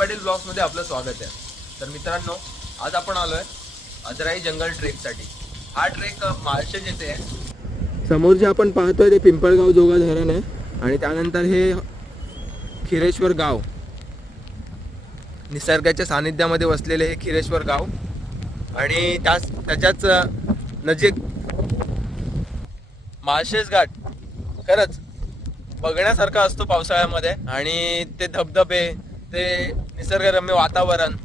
Patil blogs मध्ये आपलं स्वागत आहे. तर मित्रांनो, आज आपण आलोय अजराई जंगल ट्रेकसाठी. हा ट्रेक माळशेज येथे आहे. समोर जे आपण पाहतोय ते पिंपळगाव जोगा धरण आहे आणि त्यानंतर हे खिरेश्वर गाव, निसर्गाच्या सानिध्यामध्ये वसलेले हे खिरेश्वर गाव आणि त्याच्याच नजीक माळशेज घाट. खरंच बघण्यासारखा असतो पावसाळ्यामध्ये आणि ते धबधबे, ते निसर्गरम्य वातावरण.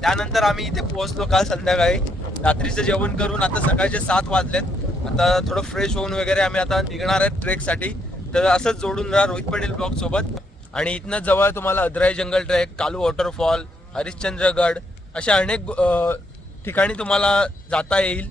त्यानंतर आम्ही इथे पोहोचलो काल संध्याकाळी. रात्रीचं जेवण करून आता सकाळचे 7 वाजलेत. आता थोडं फ्रेश होऊन वगैरे आम्ही आता निघणार आहेत ट्रेकसाठी. तर असंच जोडून राहा रोहित पाटील ब्लॉग सोबत. आणि इथनं जवळ तुम्हाला अजराई जंगल ट्रेक, कालू वॉटरफॉल, हरिश्चंद्रगड अशा अनेक ठिकाणी तुम्हाला जाता येईल.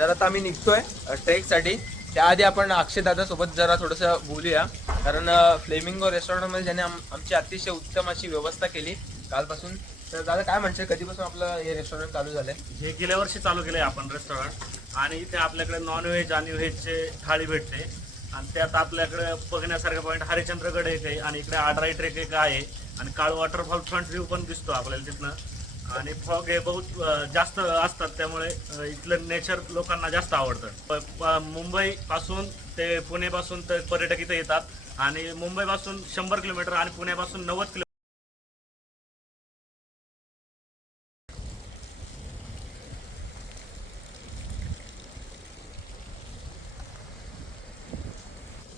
तर आता आम्ही निघतोय ट्रेकसाठी. त्याआधी आपण अक्षय दादा सोबत जरा थोडंसं बोलूया, कारण फ्लेमिंगो रेस्टॉरंटमध्ये ज्याने आमची अतिशय उत्तम अशी व्यवस्था केली कालपासून. तर दादा काय म्हणशील, कधीपासून आपलं हे रेस्टॉरंट चालू झालंय? हे गेल्या वर्षी चालू केलंय आपण रेस्टॉरंट आणि इथे आपल्याकडे नॉनव्हेज आणि व्हेजचे थाळी भेटते. आणि त्यात आपल्याकडे बघण्यासारखा पॉईंट हरिश्चंद्रगड एक आहे आणि इकडे अजराई ट्रेक एक आहे आणि काळू वॉटरफॉल फ्रंट व्ह्यू पण दिसतो आपल्याला तिथनं. आणि फॉग हे बहुत जास्त असतात, त्यामुळे इथलं नेचर लोकांना जास्त आवडतं. मुंबई पासून ते पुणेपासून तर पर्यटक इथे येतात आणि मुंबईपासून 100 किलोमीटर आणि पुण्यापासून 90 किलोमीटर.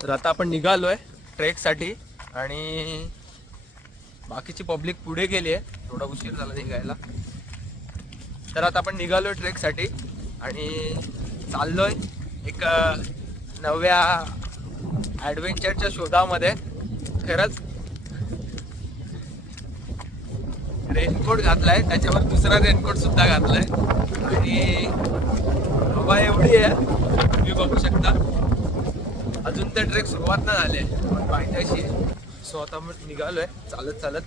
तर आता आपण निघालोय ट्रेकसाठी आणि बाकीची पब्लिक पुढे गेली आहे, थोडा उशीर झाला निघायला. तर आता आपण निघालोय ट्रेकसाठी आणि चाललोय एक नव्या ॲडव्हेंचरच्या शोधामध्ये. खरंच रेनकोट घातलाय, त्याच्यावर दुसरा रेनकोट सुद्धा घातलाय आणि हवा एवढी आहे तुम्ही बघू शकता. अजून तर ट्रेक सुरुवात नाही झाली आहे पण पायथ्याशी आहे. सो आता मी निघालोय चालत चालत.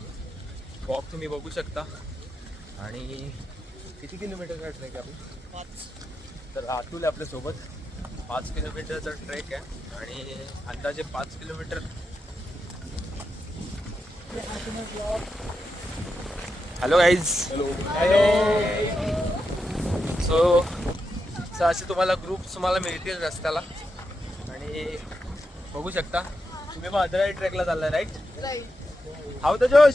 वॉक तुम्ही बघू शकता. आणि किती किलोमीटरचा ट्रेक आहे आपला? 5. तर अतुल आहे आपल्यासोबत. 5 किलोमीटरचा ट्रेक आहे आणि अंदाजे 5 kilometre. Hello guys. Hello. So असे तुम्हाला ग्रुप्स तुम्हाला मिळतील रस्त्याला आणि बघू शकता. तुम्ही मग अजराई ट्रेकला चाललाय, राईट? हाऊ द जोश.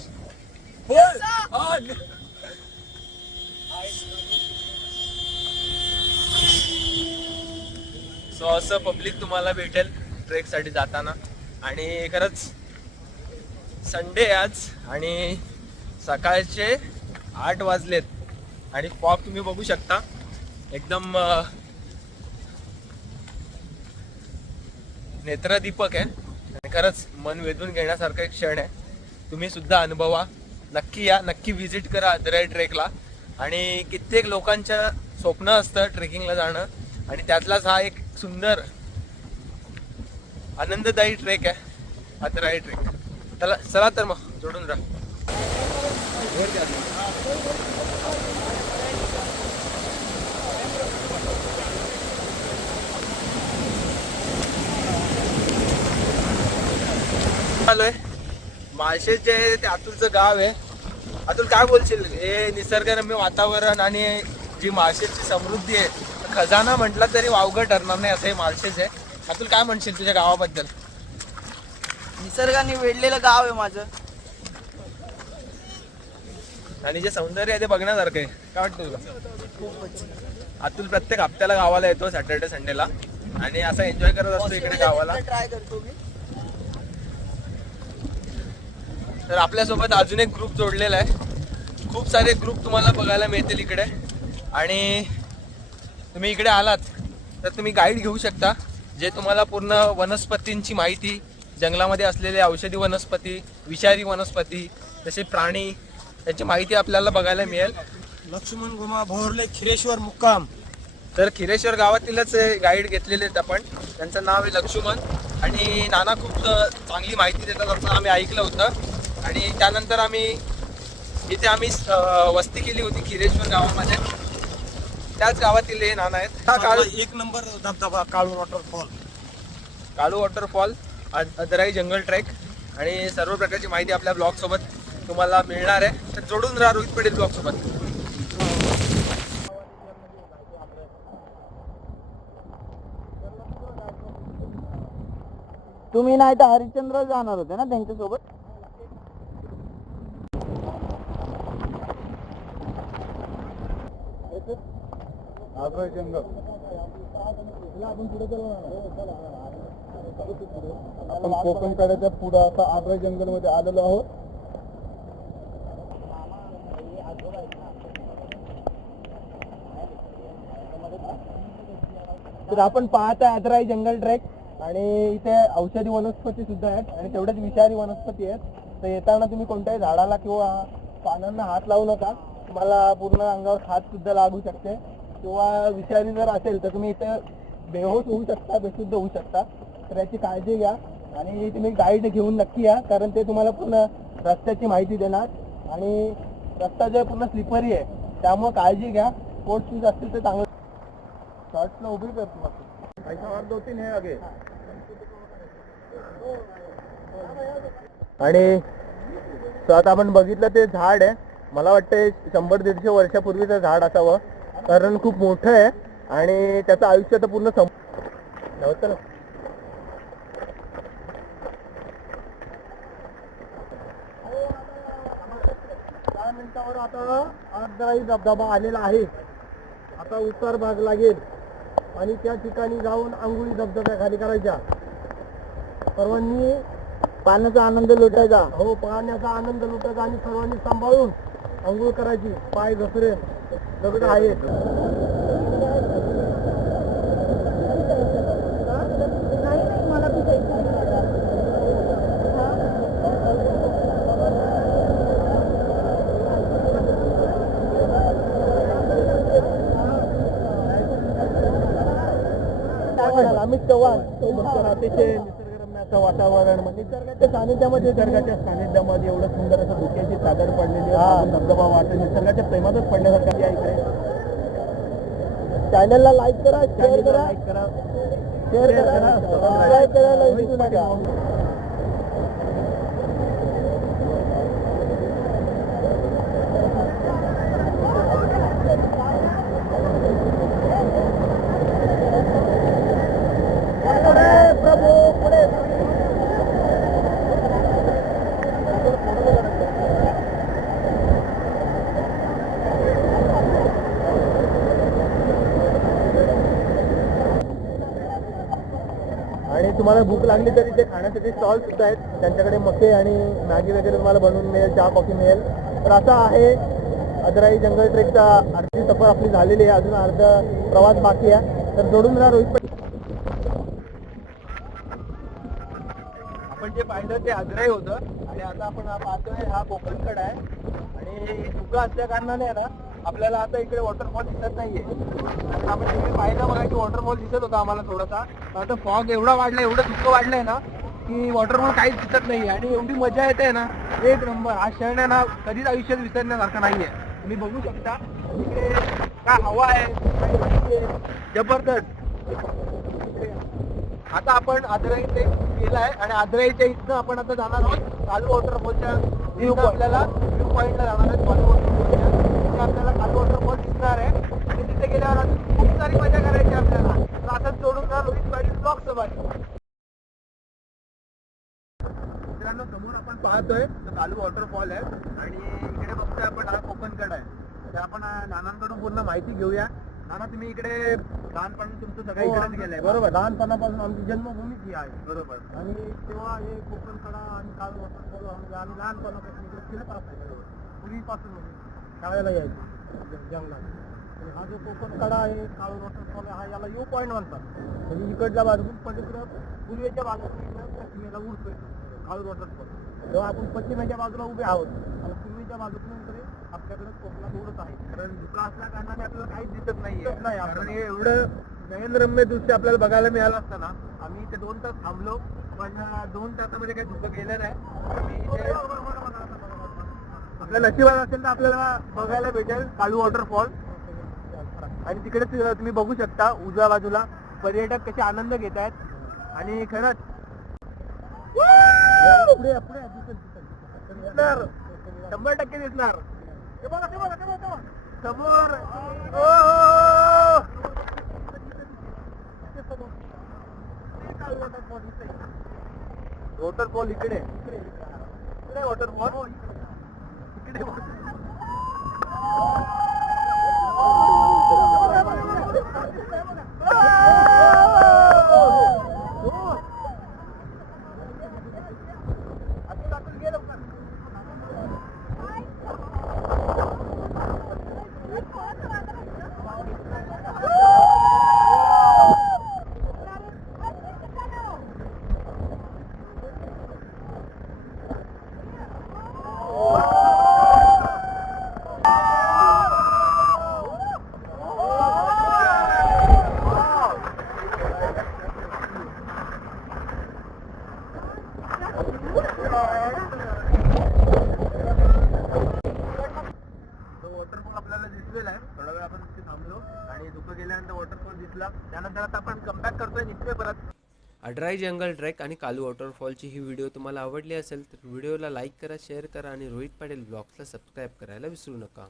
सो असं पब्लिक तुम्हाला भेटेल ट्रेकसाठी जाताना. आणि खरंच संडे आज आणि सकाळचे 8 वाजलेत आणि फॉग तुम्ही बघू शकता एकदम नेत्रदीपक आहे आणि खरंच मन वेधून घेण्यासारखा एक क्षण आहे. तुम्ही सुद्धा अनुभवा, नक्की या, नक्की व्हिजिट करा अजराई ट्रेकला. आणि कित्येक लोकांच्या स्वप्न असतं ट्रेकिंगला जाणं आणि त्यातलाच हा एक सुंदर आनंददायी ट्रेक आहे अजराई ट्रेक. चला तर मग जोडून राहा. आलोय माळशेज जे आहे ते अतुलचं गाव आहे. अतुल काय बोलशील, हे निसर्गरम्य वातावरण आणि जी माळशेजची समृद्धी आहे, खजाना म्हटला तरी वावगं ठरणार नाही असं हे माळशेज आहे. अतुल काय म्हणशील तुझ्या गावाबद्दल? निसर्गाने वेढलेलं गाव आहे माझं आणि जे सौंदर्य आहे ते बघण्यासारखं आहे. काय वाटतं तुला? खूपच. अतुल प्रत्येक हप्त्याला गावाला येतो सॅटर्डे संडेला आणि असं एन्जॉय करत असतो इकडे गावाला. ट्राय करतो मी. तर आपल्यासोबत अजून एक ग्रुप जोडलेला आहे. खूप सारे ग्रुप तुम्हाला बघायला मिळतील इकडे. आणि तुम्ही इकडे आलात तर तुम्ही गाईड घेऊ शकता जे तुम्हाला पूर्ण वनस्पतींची माहिती, जंगलामध्ये असलेले औषधी वनस्पती, विषारी वनस्पती, तसे प्राणी, याची माहिती आपल्याला बघायला मिळेल. लक्ष्मण गुमा भोरले खिरेश्वर मुक्काम. तर खिरेश्वर गावातीलच गाईड घेतलेले आहेत आपण. त्यांचं नाव आहे लक्ष्मण आणि नाना खूप चांगली माहिती देतात असं आम्ही ऐकलं होतं. आणि त्यानंतर इथे आम्ही वस्ती केली होती खिरेश्वर गावामध्ये. त्याच गावातील हे नाना आहेत. हा काळू 1 नंबर धबधबा काळू वॉटरफॉल. काळू वॉटरफॉल अदराई जंगल ट्रेक आणि सर्व प्रकारची माहिती आपल्या ब्लॉग सोबत तुम्हाला मिळणार आहे. तर जोडून राहा रोहित पटेल ब्लॉग सोबत. तुम्ही नाही तर हरिश्चंद्र जाणार होते ना त्यांच्यासोबत. आग्रा जंगल आपण कोकण कड्याच्या पुढे आता आग्रा जंगल मध्ये आलेलो आहोत. तर आपण पाहत आहे आदराई जंगल ट्रेक आणि इथे औषधी वनस्पती सुद्धा आहेत आणि तेवढ्याच विषारी वनस्पती आहेत. तर येताना तुम्ही कोणत्याही झाडाला किंवा पानांना हात लावू नका. तुम्हाला पूर्ण अंगावर खाज सुद्धा लागू शकते किंवा विषारी जर असेल तर तुम्ही इथे बेहोश होऊ शकता, बेशुद्ध होऊ शकता. तर याची काळजी घ्या आणि तुम्ही गाईड घेऊन नक्की या, कारण ते तुम्हाला पूर्ण रस्त्याची माहिती देणार आणि रस्ता जो आहे पूर्ण स्लिपरी आहे, त्यामुळे काळजी घ्या. स्पोर्ट्स शूज असतील तर चांगलं. शॉर्ट्सला उभी करतो ऐसा और 2-3 है आगे. आणि तर आता आपण बघितलं ते झाड आहे, मला वाटतं 100-150 वर्षापूर्वीचं झाड असावं, कारण खूप मोठं आहे आणि त्याचं आयुष्य तर पूर्ण नव्हतं ना. 4 मिनिटावर आता आदराई धबधबा आलेला आहे. आता उतार भाग लागेल आणि त्या ठिकाणी जाऊन आंघोळी धबधब्याखाली करायच्या. सर्वांनी पाण्याचा आनंद लुटायचा. हो, पाण्याचा आनंद लुटायचा आणि सर्वांनी सांभाळून आंघोळ करायची. पाय घसरेल, दगड आहेत. अमित चव्हाण अतिशय निसर्गरम्य असं वातावरण, म्हणजे निसर्गाच्या सानिध्यामध्ये एवढं सुंदर असं धुक्याची चादर पडलेली आहे. धबधबा वाटत निसर्गाच्या प्रेमातच पडण्यासारखं आहे इकडे. चॅनलला लाईक करा, शेअर करा, शेअर करा, सबस्क्राईब करायला विसरू नका. आणि तुम्हाला भूक लागली तरी ते खाण्यासाठी स्टॉल सुद्धा आहेत. त्यांच्याकडे मके आणि मॅगी वगैरे तुम्हाला बनवून मिळेल, चहा कॉफी मिळेल. तर असा आहे अदराई जंगल ट्रेकचा अर्धी सफर आपली झालेली आहे, अजून अर्धा प्रवास बाकी आहे. तर जोडून राहा रोहित पटेल. आपण जे पाहिलं ते अदराई होतं आणि आता आपण पाहतोय हा कोकणकड आहे आणि धुकं असल्या कारणाने आहे ना आपल्याला आता इकडे वॉटरफॉल दिसत नाहीये. आपण तिकडे पाहिलं बघा की वॉटरफॉल दिसत होता आम्हाला थोडासा. आता फॉग एवढा वाढलाय, एवढं धुकं वाढलंय ना की वॉटरफॉल काहीच दिसत नाहीये आणि एवढी मजा येते ना, एक नंबर. हा क्षण आहे ना कधीच आयुष्यात विसरण्यासारखा नाहीये. तुम्ही बघू शकता इकडे काय हवा आहे, काय माहिती आहे, जबरदस्त. आता आपण आदराई ट्रेक केलाय आणि आदराईच्या इथनं आपण आता जाणार आहोत कालू वॉटरफॉलच्या. आपल्याला व्ह्यू पॉइंटला जाणार आहे कालू वॉटरफॉलच्या. तिथे आपल्याला कालू वॉटरफॉल दिसणार आहे आणि तिथे गेल्यावर अजून खूप सारी मजा करायची आपल्याला. तर असंच जोडून राहा रोहित पाटील ब्लॉग सोबत. मित्रांनो, समोर आपण पाहतोय कालू वॉटरफॉल आहे आणि इकडे बघतोय आपण हा कोकणकड आहे. तर आपण नानांकडून पूर्ण माहिती घेऊया. नाना, तुम्ही इकडे लहानपणी तुमचं सगळं इकडेच गेलंय बरोबर? लहानपणापासून आमची जन्मभूमीच ही आहे बरोबर. आणि तेव्हा हे कोकणकडा आणि कालू वॉटरफॉल आम्ही लहानपणापासून इकडे फिरत असतो पूर्वीपासून, म्हणजे शाळेला यायचं जंगलात. आणि हा जो कोकणकडा आहे, कालू वॉटरफॉल हा याला यू पॉईंट म्हणतात. म्हणजे इकडच्या बाजून पलीकडं पूर्वेच्या बाजूला इकडं पश्चिमेला उडतोय कालू वॉटरफॉल. तेव्हा आपण पश्चिमेच्या बाजूला उभे आहोत आणि पूर्वेच्या बाजूतून इकडे आपल्याकडे कोकणात उडत आहे. कारण धुका असल्या कारणाने आपल्याला काहीच दिसत नाही. कारण हे एवढं नयनरम्य दृश्य आपल्याला बघायला मिळालं असतं ना. आम्ही इथे 2 तास थांबलो, पण 2 तासामध्ये काही धुकं गेलं नाही. आपल्या नशिबात असेल तर आपल्याला बघायला भेटेल कालू वॉटरफॉल. आणि तिकडे तुम्ही बघू शकता उजव्या बाजूला पर्यटक कसे आनंद घेत आहेत. आणि खरंच पुढे पुढे दिसणार 100% दिसणार ते बघा ते बघा ते बघा ते बघा. समोर वॉटरफॉल इकडे इकडे वॉटरफॉल इकडे वॉटरफॉल आपल्याला दिसलेला आहे. थोडा वेळ आपण तिथे थांबलो आणि धुकं गेल्यानंतर वॉटरफॉल दिसला. त्यानंतर आता आपण कमबॅक करतोय निघतोय परत. अड्राई जंगल ट्रेक आणि कालू वॉटरफॉलची ही व्हिडिओ तुम्हाला आवडली असेल तर व्हिडिओला लाईक करा, शेअर करा आणि रोहित पाटील ब्लॉग्सला सबस्क्राईब करायला विसरू नका.